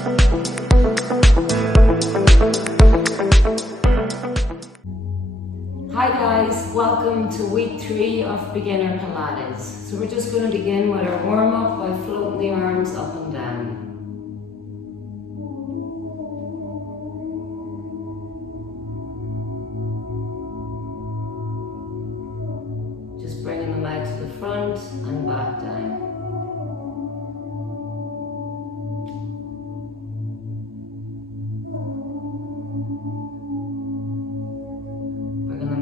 Hi guys, welcome to week 3 of beginner Pilates. So we're just going to begin with our warm-up by floating the arms up and down. Just bringing the legs to the front and back down.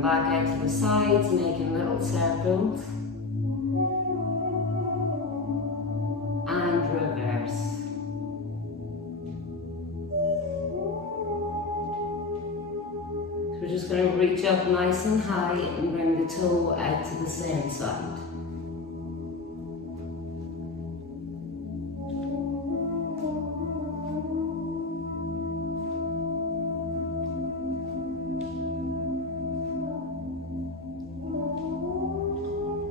Back out to the sides, making little circles, and reverse. So we're just going to reach up nice and high and bring the toe out to the same side.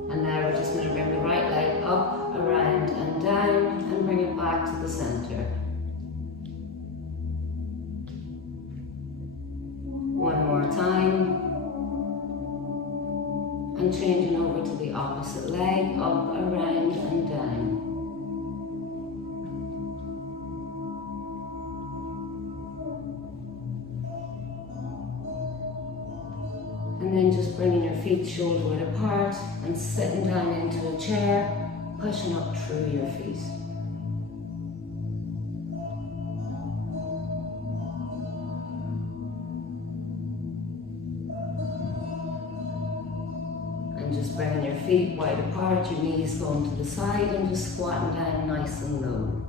And now we're just going to bring the right leg up, around and down and bring it back to the center. One more time. And changing over to the opposite leg, up, around and down. And then just bringing your feet shoulder width apart and sitting down into a chair, pushing up through your feet. And just bringing your feet wide apart, your knees going to the side and just squatting down nice and low.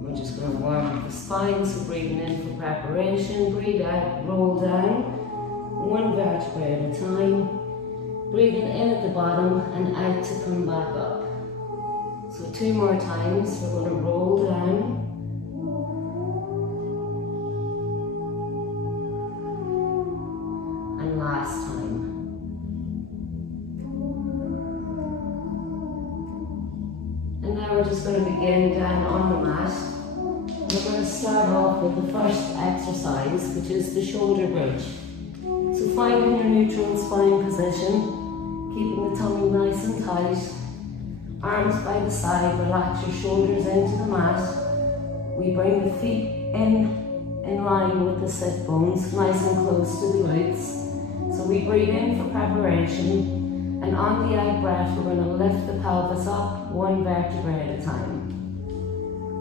We're just going to warm up the spine, so breathing in for preparation, breathe out, roll down, one vertebra at a time, breathing in at the bottom and out to come back up. So 2 more times, we're going to roll down, and last time. And now we're just going to begin down on the mat. We're going to start off with the first exercise, which is the shoulder bridge. So finding your neutral spine position, keeping the tummy nice and tight, arms by the side, relax your shoulders into the mat. We bring the feet in line with the sit bones, nice and close to the glutes. So we breathe in for preparation, and on the out breath, we're going to lift the pelvis up, 1 vertebra at a time.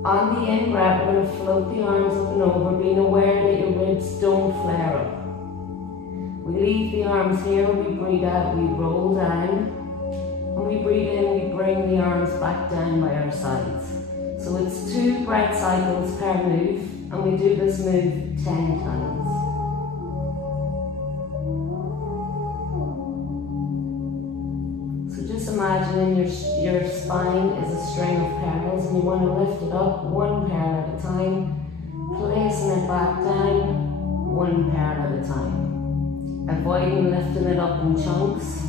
On the in breath, we're going to float the arms up and over, being aware that your ribs don't flare up. We leave the arms here, we breathe out, we roll down. When we breathe in, we bring the arms back down by our sides. So it's 2 breath cycles per move, and we do this move 10 times. Just imagining your spine is a string of pearls and you want to lift it up 1 pearl at a time, placing it back down 1 pearl at a time, avoiding lifting it up in chunks.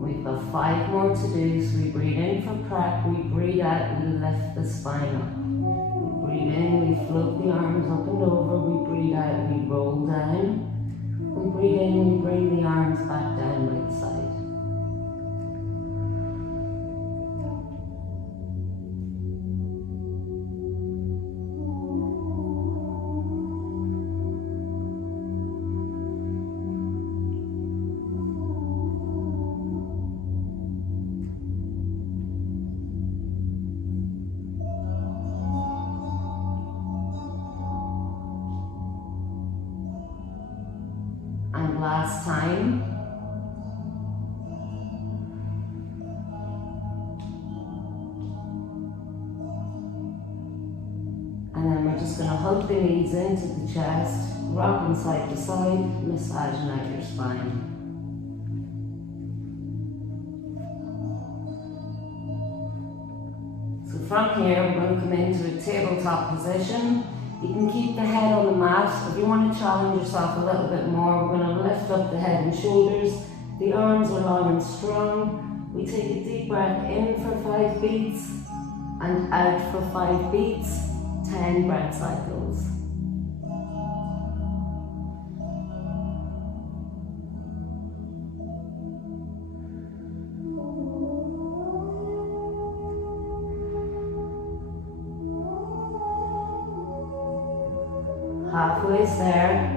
We've got 5 more to do, so we breathe in for prep, we breathe out, we lift the spine up. We breathe in, we float the arms up and over, we breathe out, we roll down. We breathe in, we bring the arms back down by the side. And last time. And then we're just going to hug the knees into the chest, rocking side to side, massaging out your spine. So from here, we're going to come into a tabletop position. You can keep the head on the mat. If you want to challenge yourself a little bit more, we're going to lift up the head and shoulders. The arms are long and strong. We take a deep breath in for 5 beats and out for 5 beats, 10 breath cycles. Halfway there.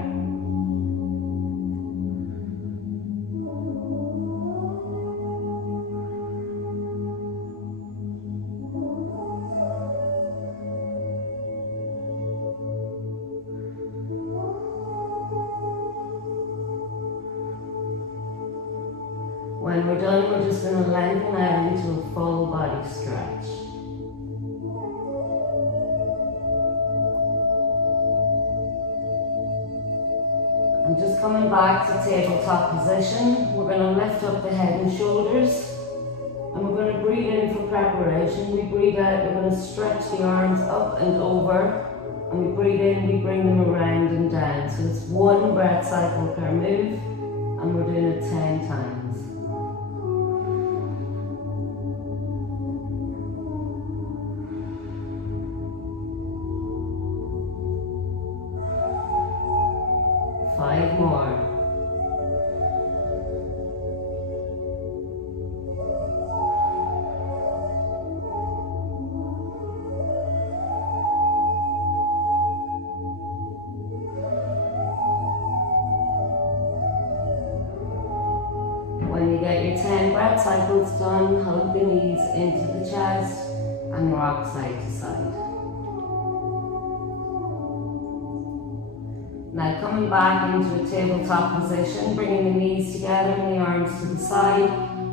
When we're done, we're just going to lengthen out into a full body stretch. And just coming back to tabletop position, we're going to lift up the head and shoulders. And we're going to breathe in for preparation. We breathe out, we're going to stretch the arms up and over. And we breathe in, we bring them around and down. So it's 1 breath cycle per move. And we're doing it 10 times. Five more. When you get your 10 breath cycles done, hug the knees into the chest and rock side to side. Now coming back into a tabletop position, bringing the knees together and the arms to the side,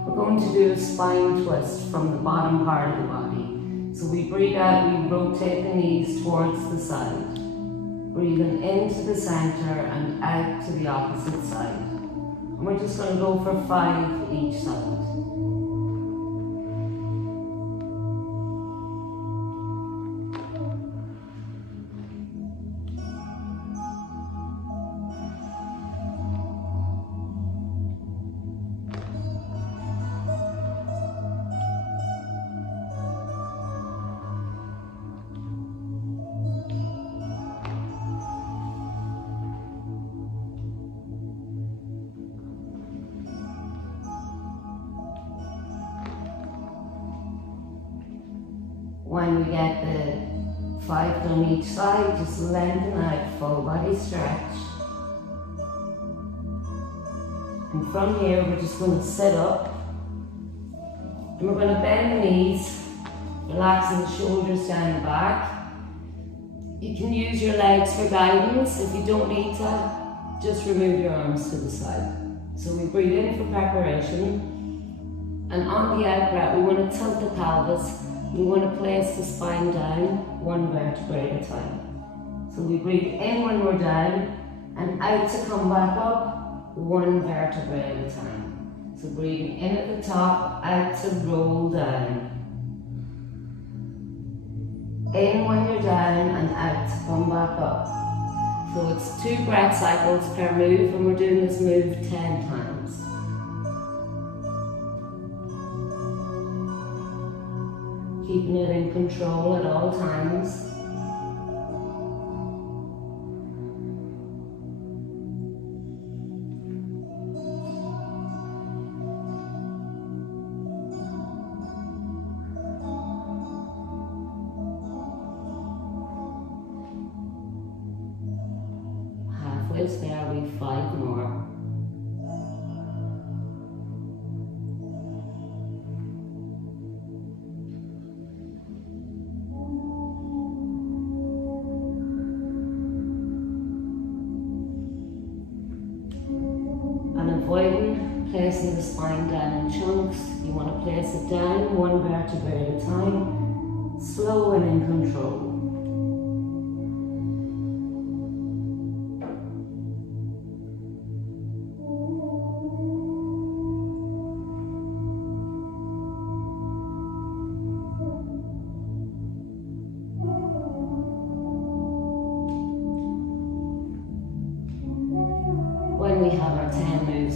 we're going to do a spine twist from the bottom part of the body. So we breathe out, we rotate the knees towards the side. Breathing into the center and out to the opposite side. And we're just going to go for 5 each side. When we get the 5 done each side, just lengthen out, full body stretch. And from here, we're just going to sit up. And we're going to bend the knees, relaxing the shoulders down the back. You can use your legs for guidance. If you don't need to, just remove your arms to the side. So we breathe in for preparation. And on the out breath, we want to tilt the pelvis. We want to place the spine down, 1 vertebrae at a time. So we breathe in when we're down, and out to come back up, 1 vertebrae at a time. So breathing in at the top, out to roll down. In when you're down, and out to come back up. So it's 2 breath cycles per move, and we're doing this move 10 times. Keeping it in control at all times. Halfway there, we 5 more. Avoiding placing the spine down in chunks. You want to place it down 1 vertebrae at a time, slow and in control.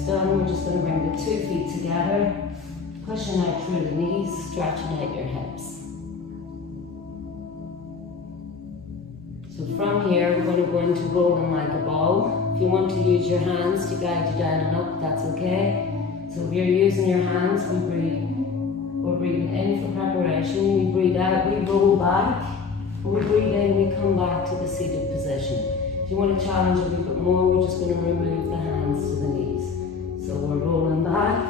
done, we're just going to bring the 2 feet together, pushing out through the knees, stretching out your hips. So from here, we're going to go into rolling like a ball. If you want to use your hands to guide you down and up, that's okay. So if you're using your hands, we're breathing in for preparation, we breathe out, we roll back, we breathe in, we come back to the seated position. If you want to challenge a little bit more, we're just going to remove the hands to the knees. So we're rolling back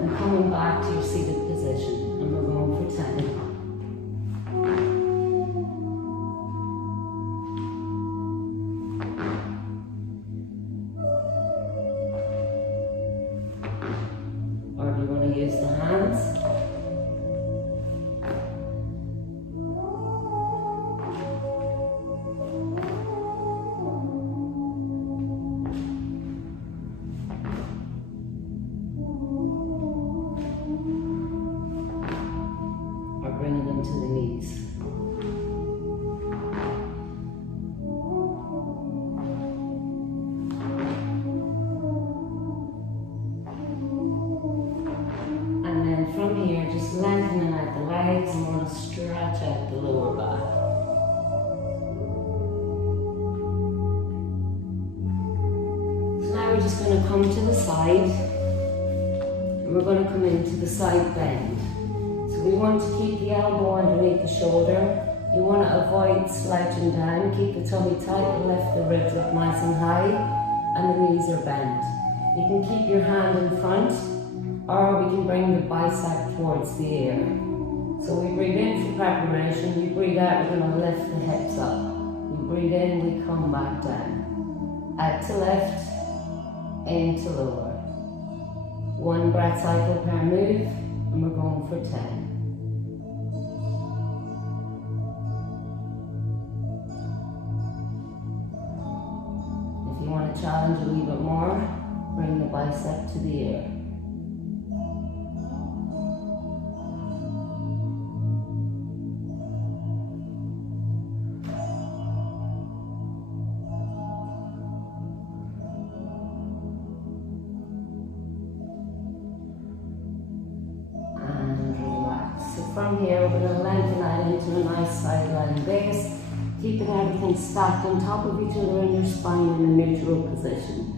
and coming back to your seated position, and we're going for 10. Use the hands. Or bringing them to the knees. From here, just lengthening out the legs, and we're going to stretch out the lower back. So now we're just going to come to the side, and we're going to come into the side bend. So we want to keep the elbow underneath the shoulder. You want to avoid slouching down, keep the tummy tight and lift the ribs up nice and high, and the knees are bent. You can keep your hand in front, or we can bring the bicep towards the ear. So we breathe in for preparation, we breathe out, we're going to lift the hips up. We breathe in, we come back down. Out to lift, in to lower. 1 breath cycle per move, and we're going for 10. If you want to challenge a little bit more, bring the bicep to the ear. From here, we're going to lengthen out into a nice side lying base, keeping everything stacked on top of each other and your spine in a neutral position.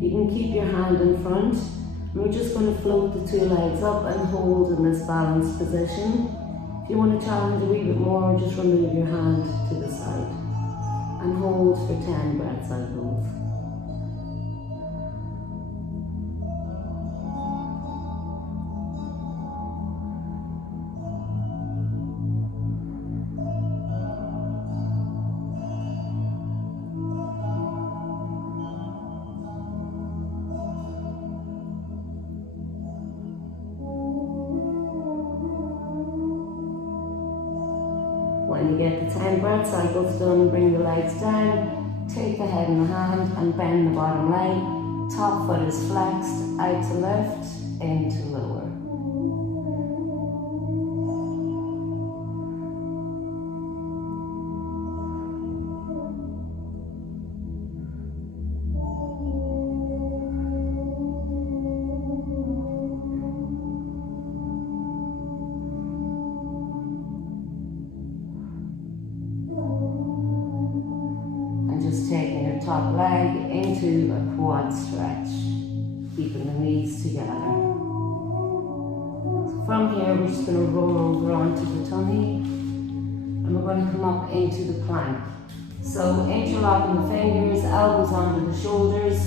You can keep your hand in front, and we're just going to float the 2 legs up and hold in this balanced position. If you want to challenge a wee bit more, just remove your hand to the side and hold for 10 breath cycles. When you get the 10 breath cycles done, bring the legs down, take the head in the hand and bend the bottom leg. Top foot is flexed, out to lift, in to lower. Just taking your top leg into a quad stretch, keeping the knees together. So from here, we're just going to roll over onto the tummy, and we're going to come up into the plank. So interlocking the fingers, elbows onto the shoulders.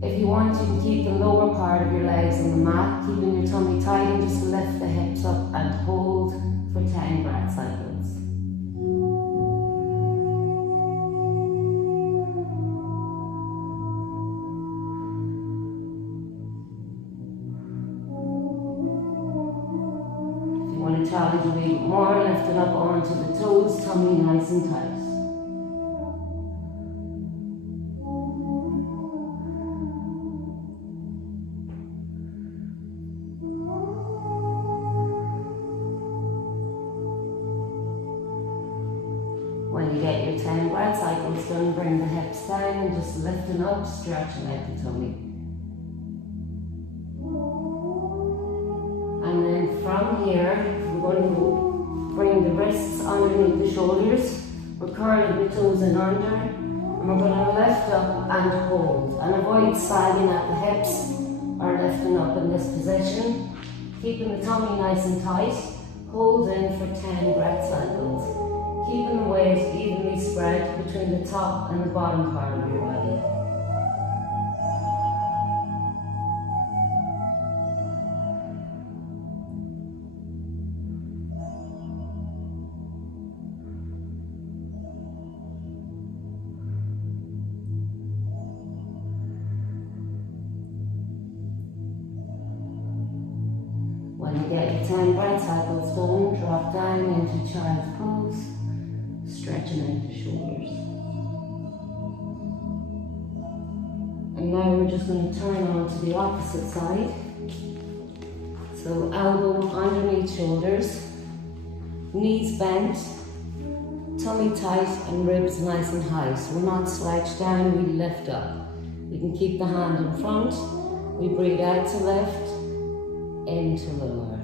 If you want, you can keep the lower part of your legs on the mat, keeping your tummy tight, and just lift the hips up and hold for 10 breath cycles. Challenge a little bit more, lift it up onto the toes, tummy nice and tight. When you get your 10 breath cycles done, bring the hips down and just lifting up, stretching out the tummy. here, I'm going to bring the wrists underneath the shoulders. We're curling the toes in under, and we're going to lift up and hold. And avoid sagging at the hips or lifting up in this position. Keeping the tummy nice and tight. Hold in for 10 breath cycles. Keeping the weight evenly spread between the top and the bottom part of your body. When you get your 10 breath cycles done, drop down into child's pose, stretching out the shoulders. And now we're just going to turn on to the opposite side. So elbow underneath shoulders, knees bent, tummy tight and ribs nice and high. So we're not slouched down, we lift up. We can keep the hand in front, we breathe out to lift, into lower.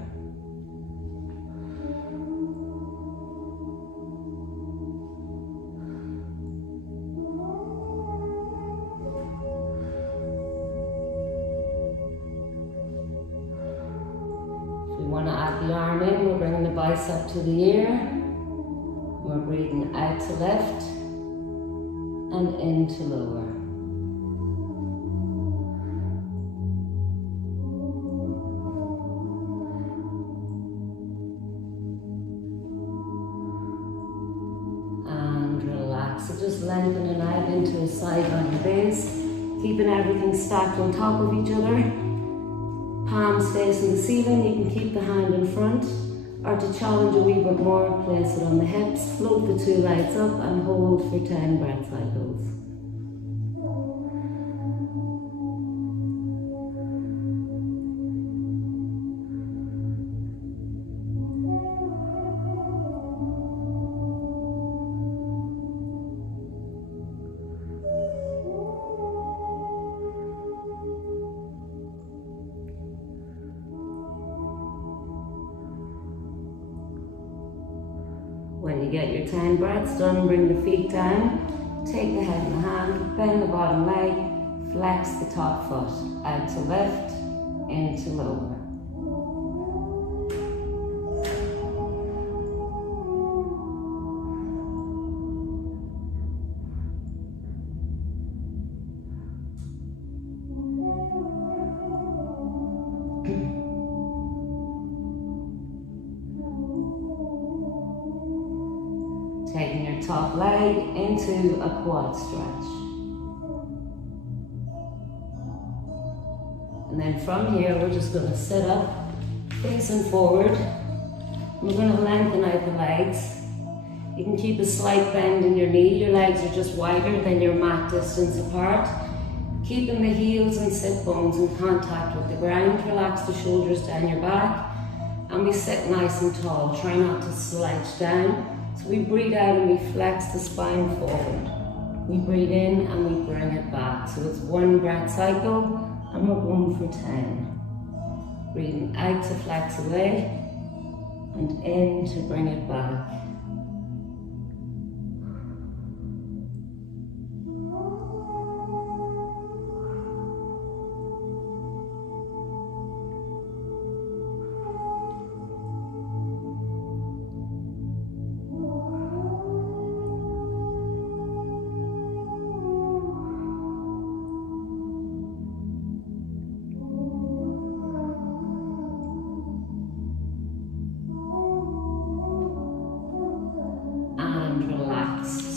If we want to add the arm in, we're bringing the bicep to the ear. We're breathing out to lift and into lower. So just lengthening out into a side lying base, keeping everything stacked on top of each other. Palms facing the ceiling, you can keep the hand in front, or to challenge a wee bit more, place it on the hips, float the two legs up and hold for 10 breath cycles. When you get your 10 breaths done, bring the feet down, take the head in the hand, bend the bottom leg, flex the top foot, out to lift, into lower. Taking your top leg into a quad stretch. And then from here, we're just going to sit up, facing forward. We're going to lengthen out the legs. You can keep a slight bend in your knee. Your legs are just wider than your mat distance apart. Keeping the heels and sit bones in contact with the ground. Relax the shoulders down your back. And we sit nice and tall. Try not to slouch down. So we breathe out and we flex the spine forward. We breathe in and we bring it back. So it's 1 breath cycle and we're going for 10. Breathing out to flex away and in to bring it back.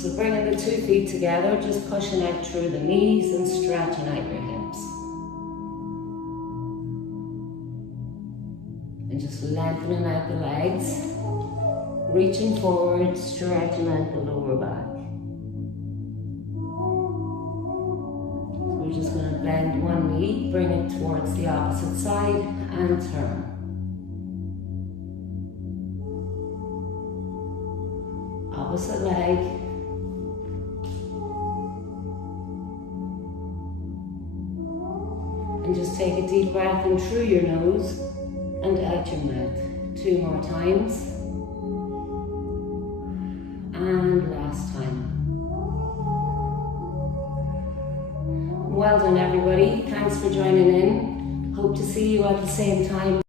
So bringing the 2 feet together, just pushing out through the knees and stretching out your hips. And just lengthening out the legs, reaching forward, stretching out the lower back. So we're just going to bend one knee, bring it towards the opposite side and turn. Opposite leg. And just take a deep breath in through your nose and out your mouth. 2 more times. And last time. Well done everybody, thanks for joining in. Hope to see you at the same time